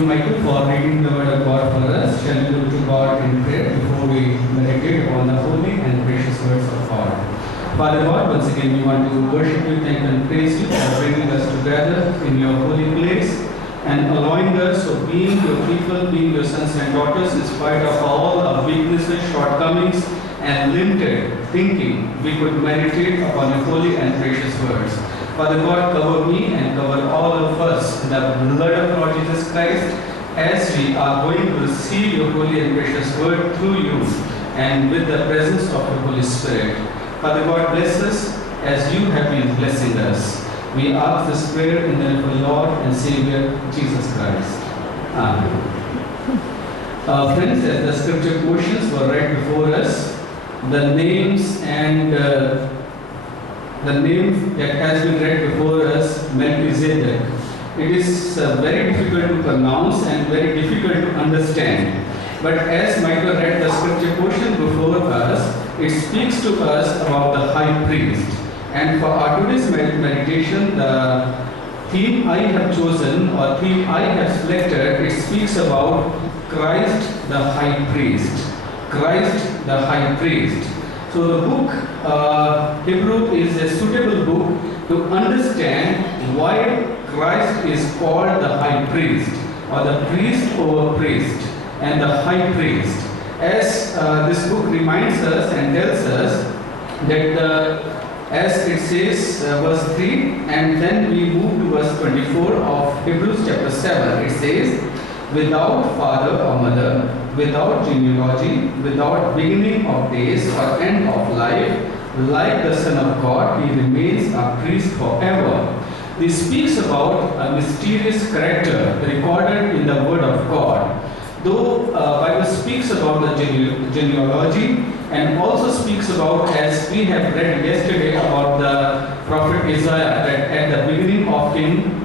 you, Michael, for reading the word of God for us. Shall we look to God in prayer before we meditate upon the holy and precious words of God? Father God, once again we want to worship you, thank and praise you for bringing us together in your holy place and allowing us to being your people, being your sons and daughters, in spite of all our weaknesses, shortcomings, and limited thinking, we could meditate upon your holy and precious words. Father God, cover me and cover all of us in the blood of Lord Jesus Christ as we are going to receive your holy and precious word through you and with the presence of your Holy Spirit. Father God, bless us as you have been blessing us. We ask this prayer in the name of the Lord and Savior, Jesus Christ. Amen. Friends, as the scripture portions were read before us, the names and the name that has been read before us, Melchizedek, it is very difficult to pronounce and very difficult to understand. But as Michael read the scripture portion before us, it speaks to us about the high priest. And for our today's meditation, the theme I have chosen or theme I have selected, it speaks about Christ the high priest. Christ the high priest. So the book Hebrew is a suitable book to understand why Christ is called the high priest or the priest over priest and the high priest. As this book reminds us and tells us that as it says verse 3 and then we move to verse 24 of Hebrews chapter 7, it says, without father or mother, without genealogy, without beginning of days or end of life, like the Son of God, he remains a priest forever. This speaks about a mysterious character recorded in the Word of God. Though Bible speaks about the genealogy and also speaks about, as we have read yesterday about the prophet Isaiah, that at the beginning of King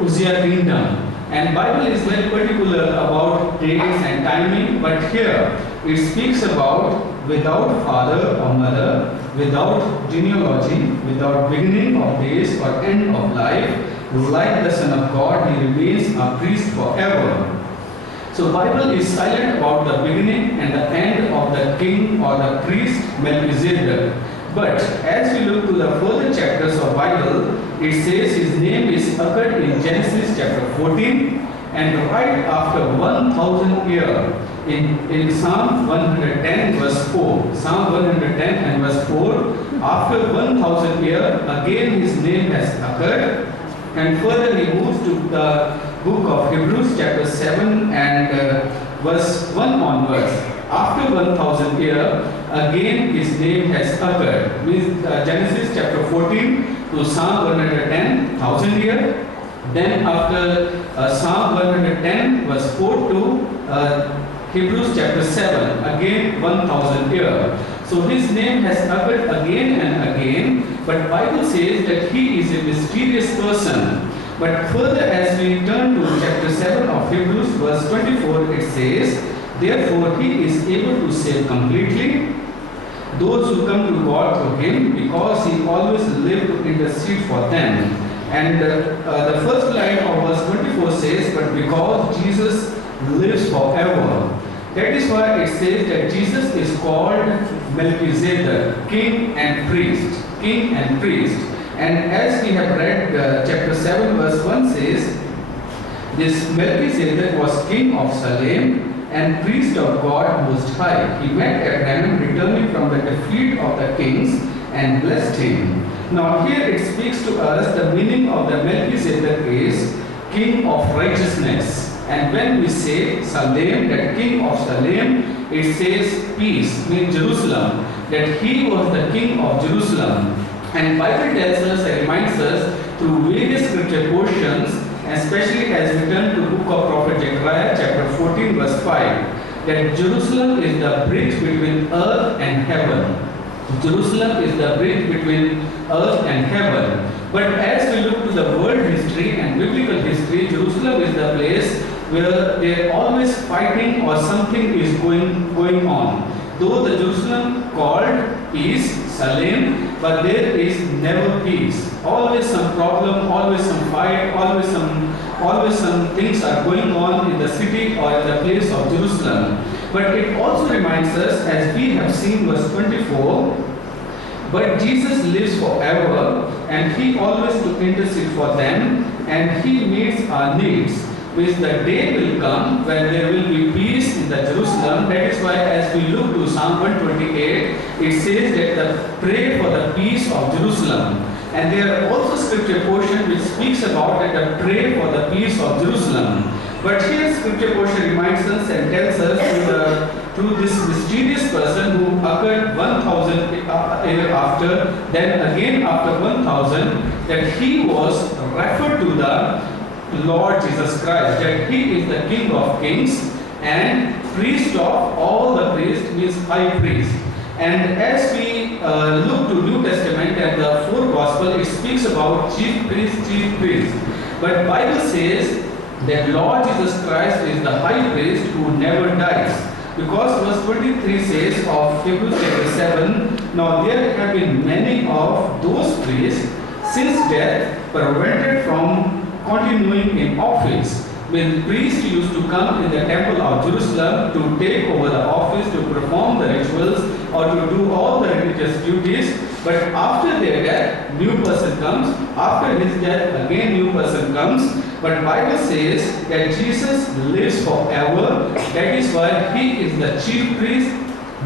Uzziah kingdom. And Bible is very particular about dates and timing, but here it speaks about without father or mother, without genealogy, without beginning of days or end of life, like the Son of God, he remains a priest forever. So Bible is silent about the beginning and the end of the king or the priest Melchizedek. But as we look to the further chapters of Bible, it says his name is occurred in Genesis chapter 14 and right after 1000 years in Psalm 110 verse 4. Psalm 110 and verse 4, after 1000 years again his name has occurred, and further he moves to the book of Hebrews chapter 7 and verse 1 onwards. After 1000 years again his name has occurred. Means Genesis chapter 14 to Psalm 110, 1000 years. Then after Psalm 110 verse 4 to Hebrews chapter 7, again 1000 years. So his name has occurred again and again, but Bible says that he is a mysterious person. But further as we turn to chapter 7 of Hebrews verse 24, it says, therefore he is able to save completely those who come to God through him, because he always lived to intercede for them. And the first line of verse 24 says, but because Jesus lives forever. That is why it says that Jesus is called Melchizedek, king and priest. King and priest. And as we have read chapter 7 verse 1 says, this Melchizedek was king of Salem and priest of God Most High. He met Abraham returning from the defeat of the kings and blessed him. Now here it speaks to us the meaning of the Melchizedek is king of righteousness. And when we say Salem, that king of Salem, it says peace, means Jerusalem, that he was the king of Jerusalem. And Bible tells us and reminds us through various scripture portions, especially as we turn to book of prophet Zechariah chapter 14 verse 5, that Jerusalem is the bridge between earth and heaven. Jerusalem is the bridge between earth and heaven. But as we look to the world history and biblical history, Jerusalem is the place where they are always fighting or something is going on. Though the Jerusalem called peace, Salem, but there is never peace. Always some problem, always some fight, always some things are going on in the city or in the place of Jerusalem. But it also reminds us, as we have seen verse 24, but Jesus lives forever, and he always to intercede for them, and he meets our needs. Which the day will come when there will be peace in the Jerusalem. That is why as we look to Psalm 128, it says that pray for the peace of Jerusalem. And there are also scripture portion which speaks about that the pray for the peace of Jerusalem. But here scripture portion reminds us and tells us through this mysterious person who occurred 1000 years after, then again after 1000, that he was referred to the Lord Jesus Christ, that he is the King of Kings and priest of all the priests, means high priest. And as we look to New Testament and the four gospel, it speaks about chief priest. But Bible says that Lord Jesus Christ is the high priest who never dies. Because verse 23 says of Hebrews chapter 7, now there have been many of those priests since death prevented from continuing in office. When priests used to come in the temple of Jerusalem to take over the office, to perform the rituals or to do all the religious duties, but after their death, new person comes. After his death, again new person comes. But Bible says that Jesus lives forever. That is why he is the chief priest.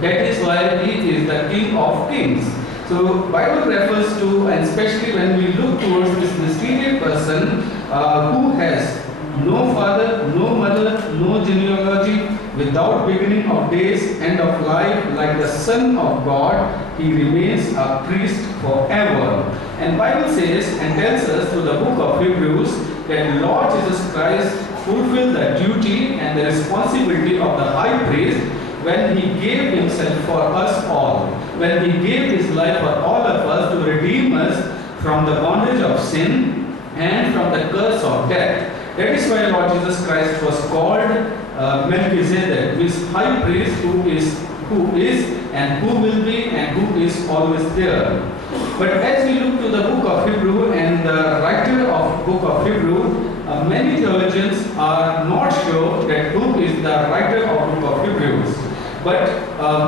That is why he is the King of Kings. So Bible refers to, and especially when we look towards this mysterious person who has no father, no mother, no genealogy, without beginning of days, end of life, like the Son of God, he remains a priest forever. And Bible says and tells us through the book of Hebrews that Lord Jesus Christ fulfilled the duty and the responsibility of the high priest when he gave himself for us all, when he gave his life for all of us to redeem us from the bondage of sin and from the curse of death. That is why Lord Jesus Christ was called Melchizedek, his high priest who is and who will be and who is always there. But as we look to the book of Hebrew and the writer of book of Hebrew, many theologians are not sure that who is the writer of book of Hebrews. But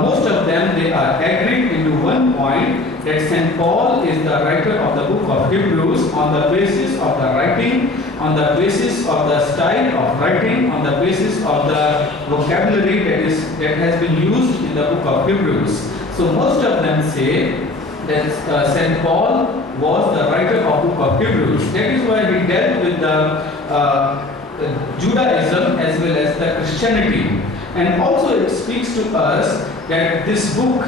most of them, they are agreed into one point, that St. Paul is the writer of the book of Hebrews on the basis of the writing, on the basis of the style of writing, on the basis of the vocabulary that has been used in the book of Hebrews. So most of them say that St. Paul was the writer of book of Hebrews. That is why he dealt with the Judaism as well as the Christianity. And also it speaks to us that this book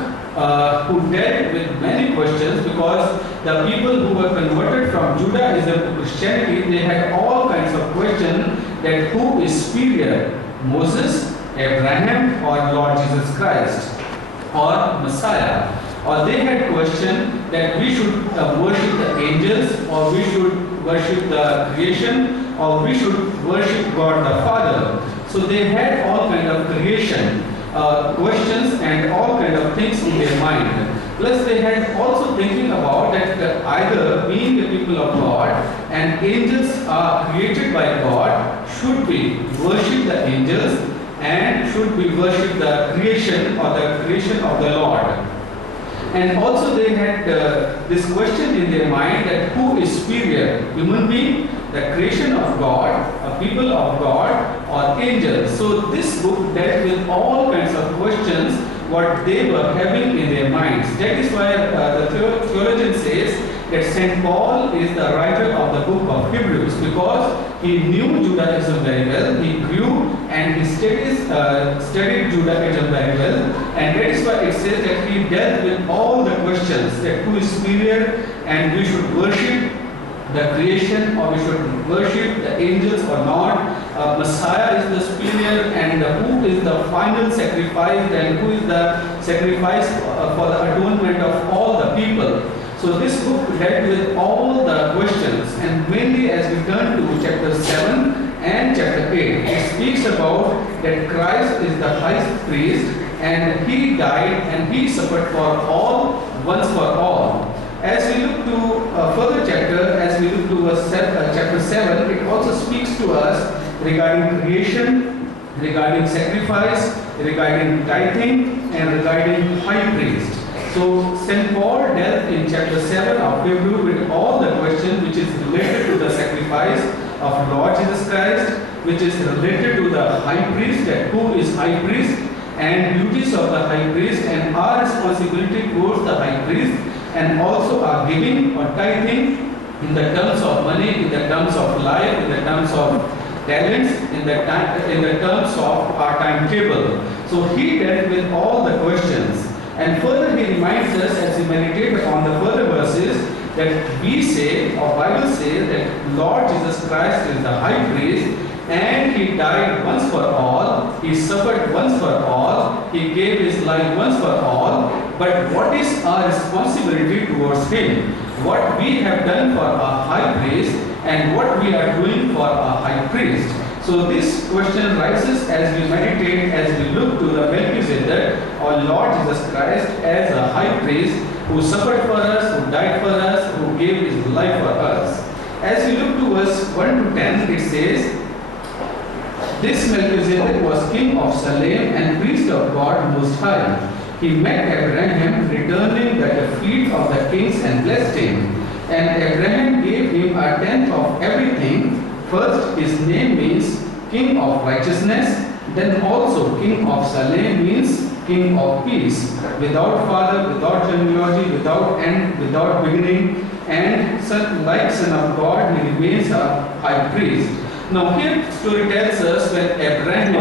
who dealt with many questions, because the people who were converted from Judaism to Christianity, they had all kinds of questions that who is superior, Moses, Abraham, or Lord Jesus Christ, or Messiah. Or they had question that we should worship the angels, or we should worship the creation, or we should worship God the Father. So they had all kind of creation questions and all kind of things in their mind. Plus they had also thinking about that either being the people of God and angels are created by God, should we worship the angels and should we worship the creation or the creation of the Lord. And also they had this question in their mind that who is superior, human being, the creation of God, a people of God, or angels. So this book dealt with all kinds of questions what they were having in their minds. That is why the theologian says that St. Paul is the writer of the book of Hebrews, because he knew Judaism very well, he grew and he studied Judaism very well, and that is why it says that he dealt with all the questions that who is superior and we should worship the creation or we should worship the angels or not. Messiah is the superior, and who is the final sacrifice, and who is the sacrifice for the atonement of all the people. So this book dealt with all the questions, and mainly as we turn to chapter 7 and chapter 8, it speaks about that Christ is the high priest and he died and he suffered for all, once for all. As we look to further chapter, as we look to chapter 7, it also speaks to us regarding creation, regarding sacrifice, regarding tithing, and regarding high priest. So St. Paul dealt in chapter 7 of Hebrew with all the questions which is related to the sacrifice of Lord Jesus Christ, which is related to the high priest, that who is high priest, and duties of the high priest, and our responsibility towards the high priest, and also our giving or tithing in the terms of money, in the terms of life, in the terms of talents, in the terms of our timetable. So he dealt with all the questions. And further he reminds us, as we meditate on the further verses, that we say, or Bible says, that Lord Jesus Christ is the high priest, and he died once for all, he suffered once for all, he gave his life once for all. But what is our responsibility towards him? What we have done for our high priest, and what we are doing for our high priest. So this question rises as we meditate, as we look to the Melchizedek, or Lord Jesus Christ, as a high priest who suffered for us, who died for us, who gave his life for us. As we look to verse 1 to 10, it says, this Melchizedek was king of Salem and priest of God Most High. He met Abraham returning at the feet of the kings and blessed him. And Abraham gave him a tenth of everything. First, his name means King of Righteousness. Then also King of Salem means King of Peace. Without father, without genealogy, without end, without beginning. And like Son of God, he remains a high priest. Now here story tells us when Abraham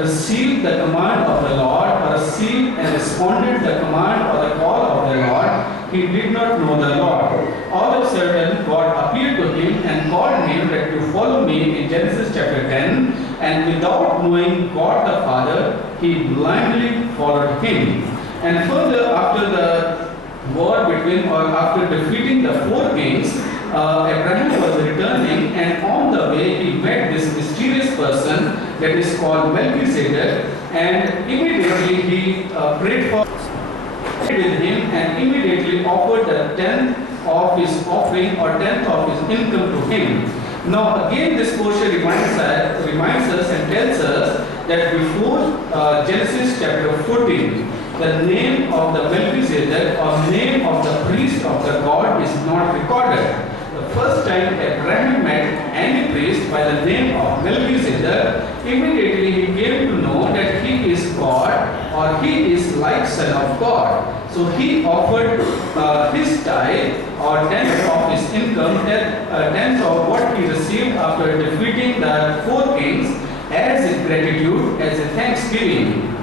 received the command of the Lord, or received and responded the command or the call of the Lord, he did not know the Lord. All of a sudden, God appeared to him and called him that to follow me in Genesis chapter 10, and without knowing God the Father, he blindly followed him. And further, after the war between, or after defeating the four kings, Abraham was returning, and on the way he met this mysterious person that is called Melchizedek, and immediately he prayed with him and immediately offered the tenth of his offering or tenth of his income to him. Now again this portion reminds us and tells us that before Genesis chapter 14, the name of the Melchizedek or name of the priest of the God is not recorded. The first time Abraham met any priest by the name of Melchizedek, immediately he came to know that he is God, or he is like Son of God. So he offered his tithe or tenth of his income, tenth of what he received after defeating the four kings, as a gratitude, as a thanksgiving.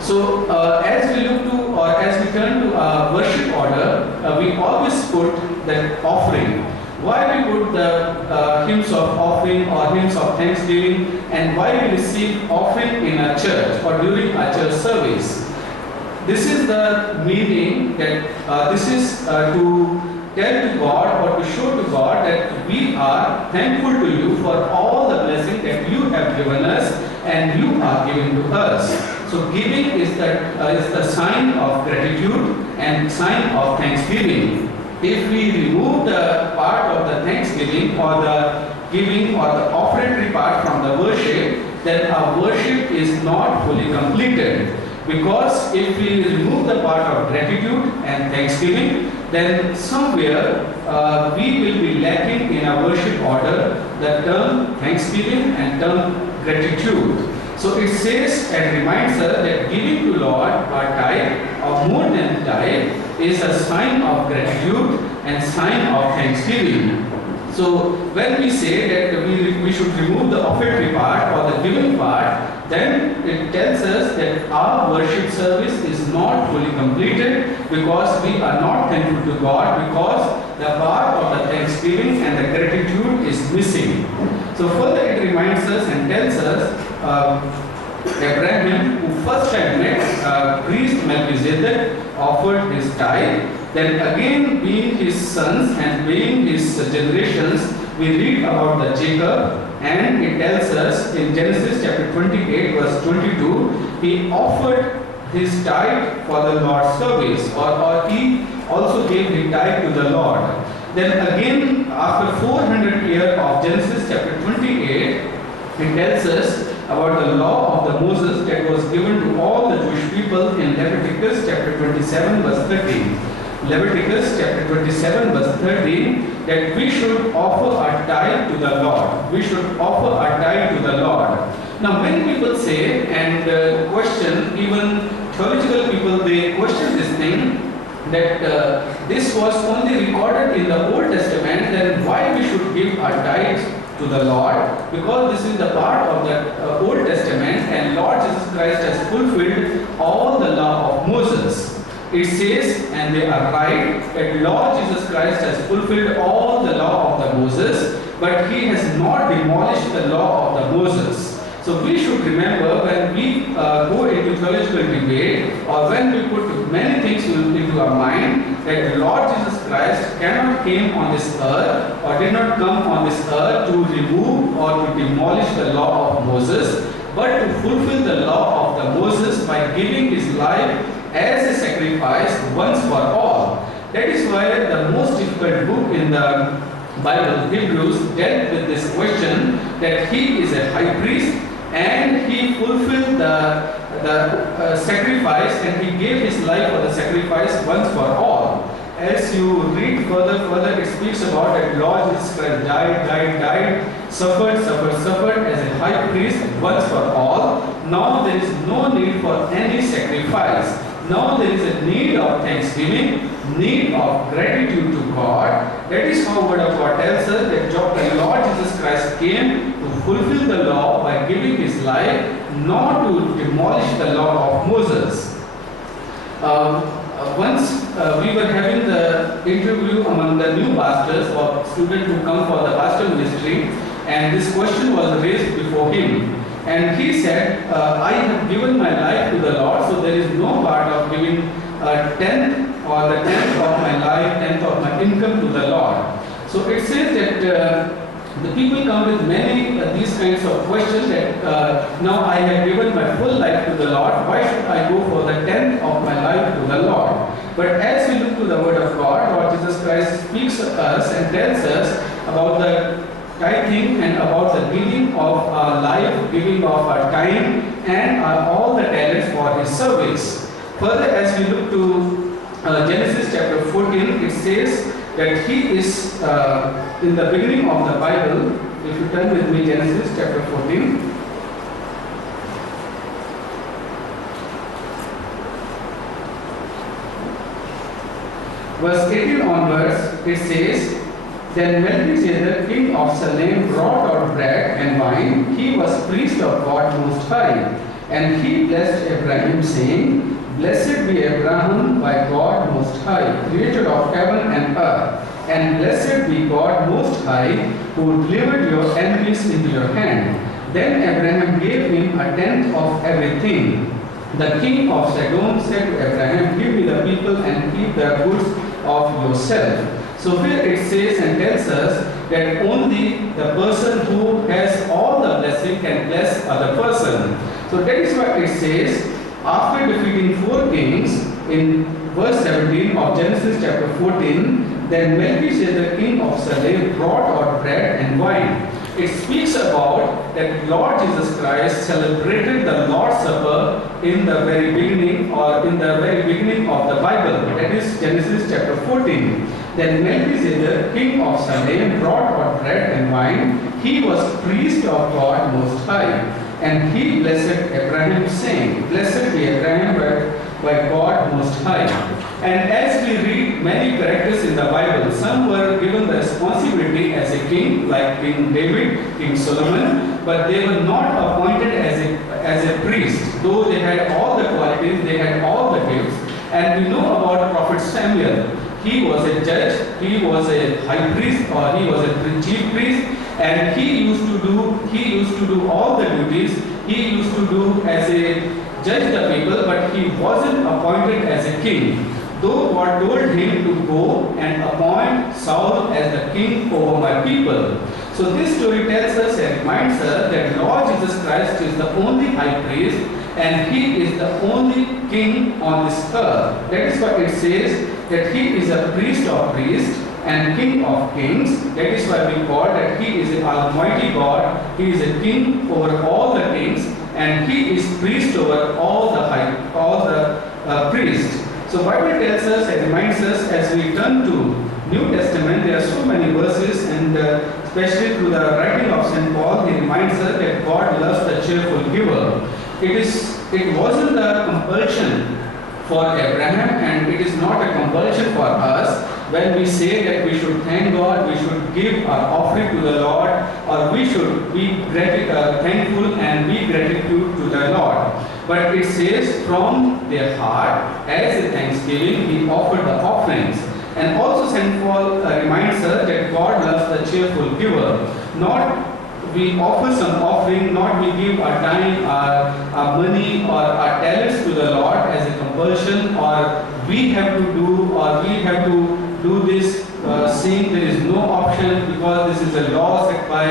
So as we look to, or as we turn to our worship order, we always put that offering. Why we put the hymns of offering or hymns of thanksgiving, and why we receive offering in a church or during a church service? This is the meaning that this is to tell to God or to show to God that we are thankful to you for all the blessing that you have given us and you are giving to us. So giving is the sign of gratitude and sign of thanksgiving. If we remove the part of the thanksgiving or the giving or the offertory part from the worship, then our worship is not fully completed. Because if we remove the part of gratitude and thanksgiving, then somewhere we will be lacking in our worship order the term thanksgiving and term gratitude. So it says and reminds us that giving to Lord our tithe or more than tithe is a sign of gratitude and sign of thanksgiving. So when we say that we should remove the offertory part or the giving part, then it tells us that our worship service is not fully completed because we are not thankful to God, because the part of the thanksgiving and the gratitude is missing. So further it reminds us and tells us Abraham, who first had met priest Melchizedek, offered his tithe. Then again, being his sons and being his generations, we read about the Jacob, and it tells us in Genesis chapter 28 verse 22, he offered his tithe for the Lord's service, or he also gave his tithe to the Lord. Then again, after 400 years of Genesis chapter 28, it tells us about the law of the Moses that was given to all the Jewish people in Leviticus chapter 27 verse 13. Leviticus chapter 27 verse 13, that we should offer our tithe to the Lord. We should offer our tithe to the Lord. Now many people say and question, even theological people, they question this thing, that this was only recorded in the Old Testament, then why we should give our tithe to the Lord? Because this is the part of the Old Testament, and Lord Jesus Christ has fulfilled all the law of Moses. It says, and they are right, that Lord Jesus Christ has fulfilled all the law of the Moses, but he has not demolished the law of the Moses. So we should remember, when we go into theological debate, or when we put many things into our mind, that the Lord Jesus Christ cannot came on this earth, or did not come on this earth to remove or to demolish the law of Moses, but to fulfill the law of the Moses by giving his life as a sacrifice once for all. That is why the most difficult book in the Bible, Hebrews, dealt with this question, that he is a high priest and he fulfilled the sacrifice, and he gave his life for the sacrifice once for all. As you read further, it speaks about that Lord Jesus Christ died, suffered as a high priest once for all. Now there is no need for any sacrifice. Now there is a need of thanksgiving, need of gratitude to God. That is how Word of God tells us that the Lord Jesus Christ came to fulfill the law by giving his life, not to demolish the law of Moses. Once we were having the interview among the new pastors or students who come for the pastor ministry, and this question was raised before him. And he said, I have given my life to the Lord, so there is no part of giving a tenth or the tenth of my life, tenth of my income to the Lord. So it says that the people come with many these kinds of questions, that now I have given my full life to the Lord, why should I go for the tenth of my life to the Lord? But as we look to the Word of God, Lord Jesus Christ speaks to us and tells us about the tithing and about the giving of our life, giving of our time and all the talents for his service. Further, as we look to Genesis chapter 14, it says that he is in the beginning of the Bible. If you turn with me, Genesis chapter 14. Verse 18 onwards, it says, then Melchizedek, king of Salem, brought out bread and wine. He was priest of God Most High. And he blessed Abraham, saying, blessed be Abraham by God Most High, creator of heaven and earth. And blessed be God Most High, who delivered your enemies into your hand. Then Abraham gave him a tenth of everything. The king of Sodom said to Abraham, give me the people and keep the goods of yourself. So here it says and tells us that only the person who has all the blessing can bless other person. So that is what it says, after defeating 4 kings in verse 17 of Genesis chapter 14, then Melchizedek, king of Salem, brought out bread and wine. It speaks about that Lord Jesus Christ celebrated the Lord's Supper in the very beginning, or in the very beginning of the Bible. That is Genesis chapter 14. Then Melchizedek, king of Salem, brought out bread and wine. He was priest of God Most High. And he blessed Abraham, saying, blessed be Abraham by God Most High. And as we read many characters in the Bible, some were given the responsibility as a king, like King David, King Solomon, but they were not appointed as a priest, though they had all the qualities, they had all the gifts. And we know about Prophet Samuel. He was a judge, he was a high priest, or he was a chief priest, and he used to do all the duties. He used to do as a judge the people, but he wasn't appointed as a king. Though God told him to go and appoint Saul as the king over my people. So this story tells us and reminds us that Lord Jesus Christ is the only high priest, and He is the only King on this earth. That is why it says that He is a priest of priests and King of kings. That is why we call that He is an Almighty God. He is a King over all the kings, and He is priest over all the priests. So Bible tells us and reminds us as we turn to New Testament, there are so many verses, and especially through the writing of St. Paul, he reminds us that God loves the cheerful giver. It wasn't a compulsion for Abraham, and it is not a compulsion for us when we say that we should thank God, we should give our offering to the Lord, or we should be thankful and be gratitude to the Lord. But it says from their heart, as a thanksgiving, we offer the offerings. And also St. Paul reminds us that God loves the cheerful giver. Not we offer some offering, not we give our time, our money or our talents to the Lord as a compulsion, or we have to do this saying there is no option because this is a law set by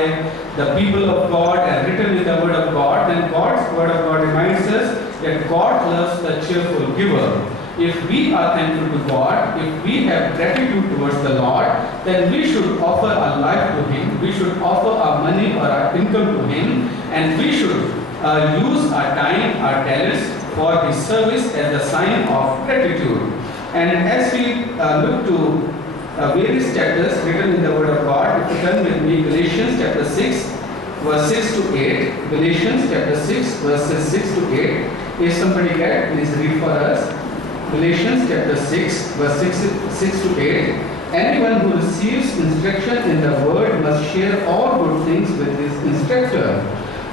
the people of God and written in the Word of God. Then God's Word of God reminds us that God loves the cheerful giver. If we are thankful to God, if we have gratitude towards the Lord, then we should offer our life to Him, we should offer our money or our income to Him, and we should use our time, our talents for His service as a sign of gratitude. And as we look to various chapters written in the Word of God, if you turn with me, Galatians chapter 6, verse 6 to 8. Galatians chapter 6, verses 6 to 8. If somebody can, please read for us. Galatians chapter 6, verse 6 to 8. Anyone who receives instruction in the word must share all good things with his instructor.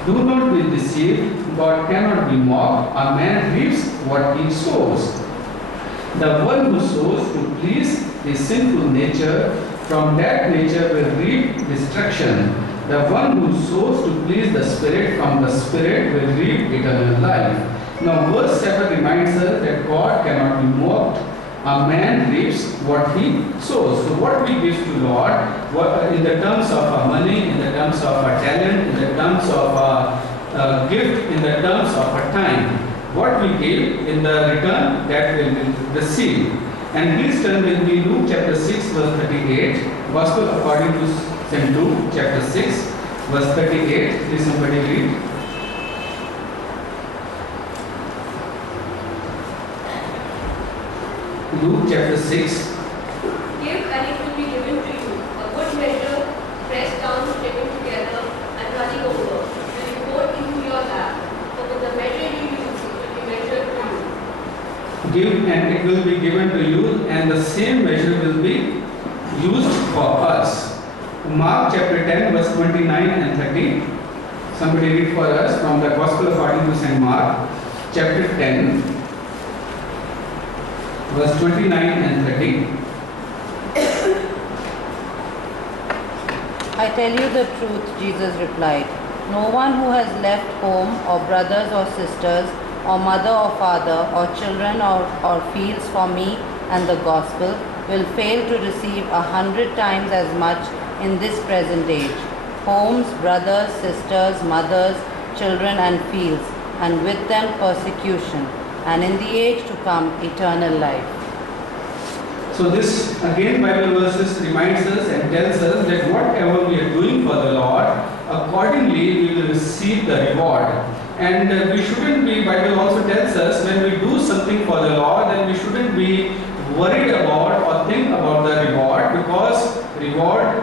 Do not be deceived, God cannot be mocked. A man reaps what he sows. The one who sows to please his sinful nature, from that nature will reap destruction. The one who sows to please the Spirit, from the Spirit will reap eternal life. Now verse 7 reminds us that God cannot be mocked. A man reaps what he sows. So what we give to Lord, in the terms of our money, in the terms of our talent, in the terms of our gift, in the terms of our time, what we give in the return, that will be received. And please turn with me Luke chapter 6, verse 38. Gospel according to St. Luke chapter 6, verse 38. Please somebody read. Luke chapter 6. Give and it will be given to you. A good measure, pressed down, taken together, and running over, will be poured into your lap. For with the measure you use, it will be measured to you. Give and it will be given to you, and the same measure will be used for us. Mark chapter 10, verse 29 and 30. Somebody read for us from the Gospel according to St. Mark, chapter 10, verse 29 and 30. I tell you the truth, Jesus replied. No one who has left home or brothers or sisters or mother or father or children or fields for me and the gospel will fail to receive 100 times as much in this present age. Homes, brothers, sisters, mothers, children and fields, and with them persecution, and in the age to come eternal life. So this again Bible verses reminds us and tells us that whatever we are doing for the Lord, accordingly we will receive the reward. And we shouldn't be, Bible also tells us, when we do something for the Lord, then we shouldn't be worried about or think about the reward, because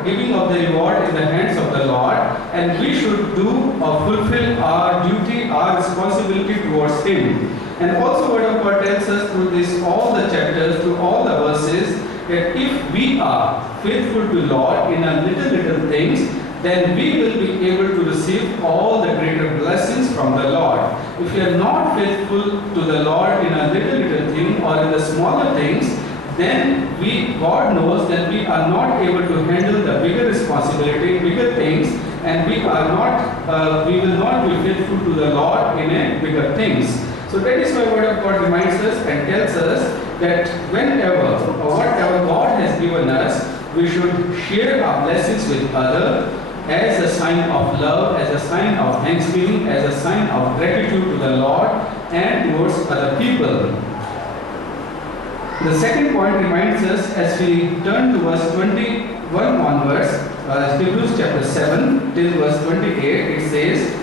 giving of the reward in the hands of the Lord, and we should do or fulfill our duty, our responsibility towards Him. And also Word of God tells us through this, all the chapters, through all the verses, that if we are faithful to Lord in a little things, then we will be able to receive all the greater blessings from the Lord. If we are not faithful to the Lord in a little thing or in the smaller things, then God knows that we are not able to handle the bigger responsibility, bigger things, and we will not be faithful to the Lord in a bigger things. So that is why Word of God reminds us and tells us that whenever or whatever God has given us, we should share our blessings with others. as a sign of love, as a sign of thanksgiving, as a sign of gratitude to the Lord and towards other people. The second point reminds us as we turn to verse 21 onwards, Hebrews chapter 7 till verse 28, it says,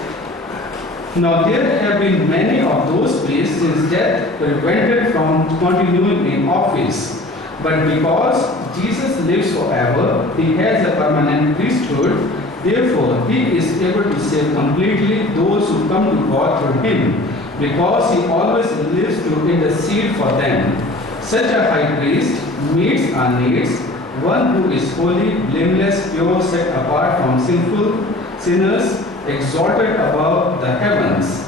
"Now there have been many of those priests since death prevented from continuing in office. But because Jesus lives forever, he has a permanent priesthood. Therefore, he is able to save completely those who come to God through him, because he always lives to intercede for them. Such a high priest meets our needs, one who is holy, blameless, pure, set apart from sinful sinners, exalted above the heavens.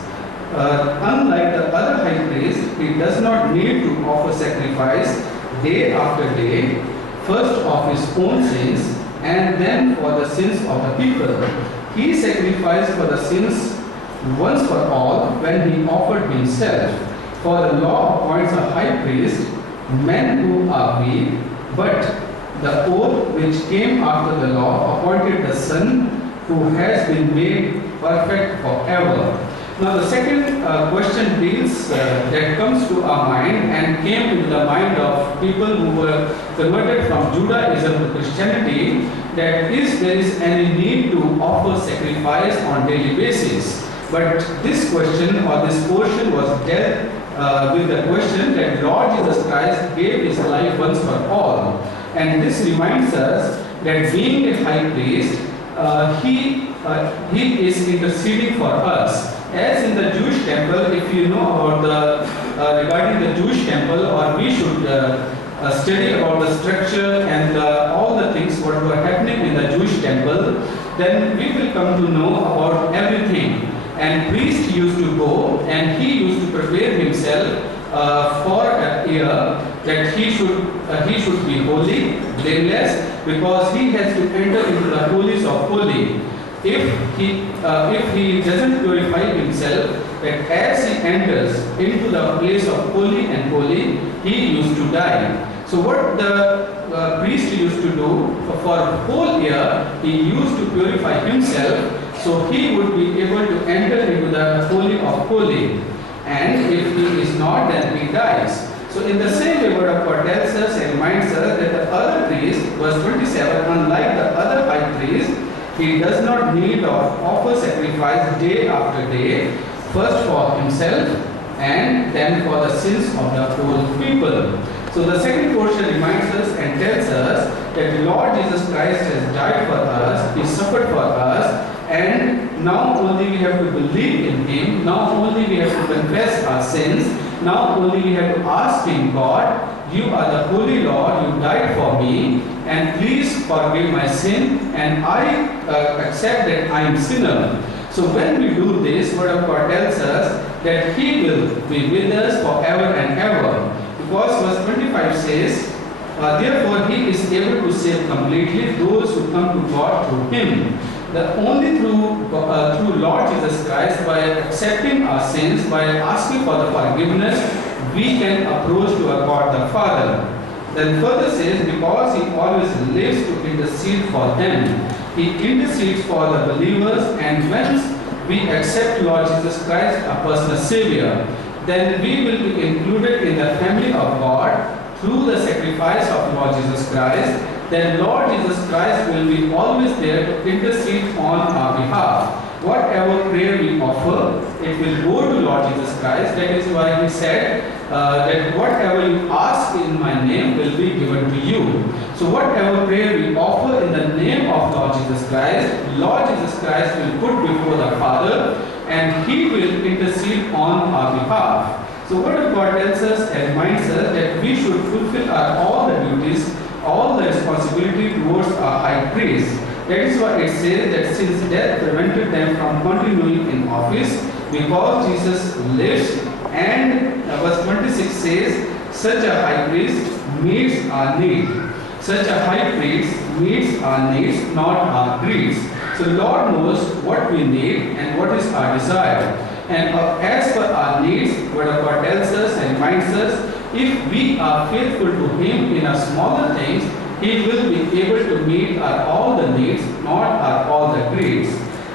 Unlike the other high priest, he does not need to offer sacrifice day after day, first of his own sins and then for the sins of the people. He sacrificed for the sins once for all when he offered himself. For the law appoints a high priest, men who are weak, but the oath which came after the law appointed the Son who has been made perfect forever." Now the second question deals that comes to our mind and came to the mind of people who were converted from Judaism to Christianity, that there is any need to offer sacrifice on daily basis. But this question or this portion was dealt with the question that Lord Jesus Christ gave his life once for all. And this reminds us that being a high priest, he is interceding for us. As in the Jewish temple, if you know about regarding the Jewish temple, or we should study about the structure and all the things what were happening in the Jewish temple, then we will come to know about everything. And priest used to go and he used to prepare himself for a year that he should be holy, blameless, because he has to enter into the holies of holy. If he doesn't purify himself, that as he enters into the place of holy and holy, he used to die. So what the priest used to do for a whole year, he used to purify himself, so he would be able to enter into the holy of holy. And if he is not, then he dies. So in the same way, Word of God tells us and reminds us that the other priest, verse 27, unlike the other high priest, he does not need or offer sacrifice day after day, first for himself and then for the sins of the whole people. So the second portion reminds us and tells us that the Lord Jesus Christ has died for us, he suffered for us, and now only we have to believe in him, now only we have to confess our sins, now only we have to ask him, God, you are the holy Lord, you died for me, and please forgive my sin, and I accept that I am sinner. So when we do this, Word of God tells us that he will be with us forever and ever. Because verse 25 says, therefore he is able to save completely those who come to God through him. The only through Lord Jesus Christ, by accepting our sins, by asking for the forgiveness, we can approach to our God the Father. Then further says, because he always lives to intercede for them. He intercedes for the believers, and when we accept Lord Jesus Christ, our personal Savior, then we will be included in the family of God through the sacrifice of Lord Jesus Christ. Then Lord Jesus Christ will be always there to intercede on our behalf. Whatever prayer we offer, it will go to Lord Jesus Christ. That is why he said that whatever you ask in my name will be given to you. So whatever prayer we offer in the name of Lord Jesus Christ, Lord Jesus Christ will put before the Father, and he will intercede on our behalf. So Word of God tells us and reminds us that we should fulfill all the duties, all the responsibility towards our high priest. That is why it says that since death prevented them from continuing in office, because Jesus lives, and verse 26 says, such a high priest meets our need. Such a high priest meets our needs, not our greeds. So the Lord knows what we need and what is our desire. And as for our needs, Word of God tells us and reminds us, if we are faithful to him in our smaller things, he will be able to meet our all the needs, not our all the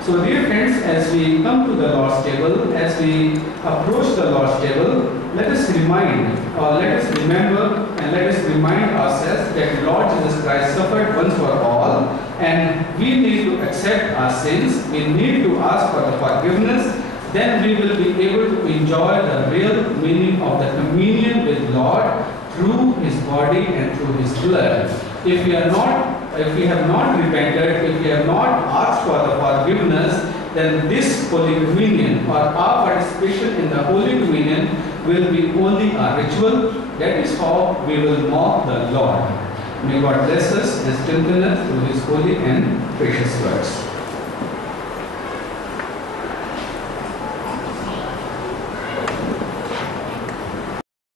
So dear friends, as we come to the Lord's table, as we approach the Lord's table, let us remind, or let us remember, and let us remind ourselves that Lord Jesus Christ suffered once for all, and we need to accept our sins, we need to ask for the forgiveness, then we will be able to enjoy the real meaning of the communion with Lord through His body and through His blood. If we have not repented, if we have not asked for the forgiveness, then this Holy Communion or our participation in the Holy Communion will be only a ritual. That is how we will mock the Lord. May God bless us and strengthen us through His holy and precious words.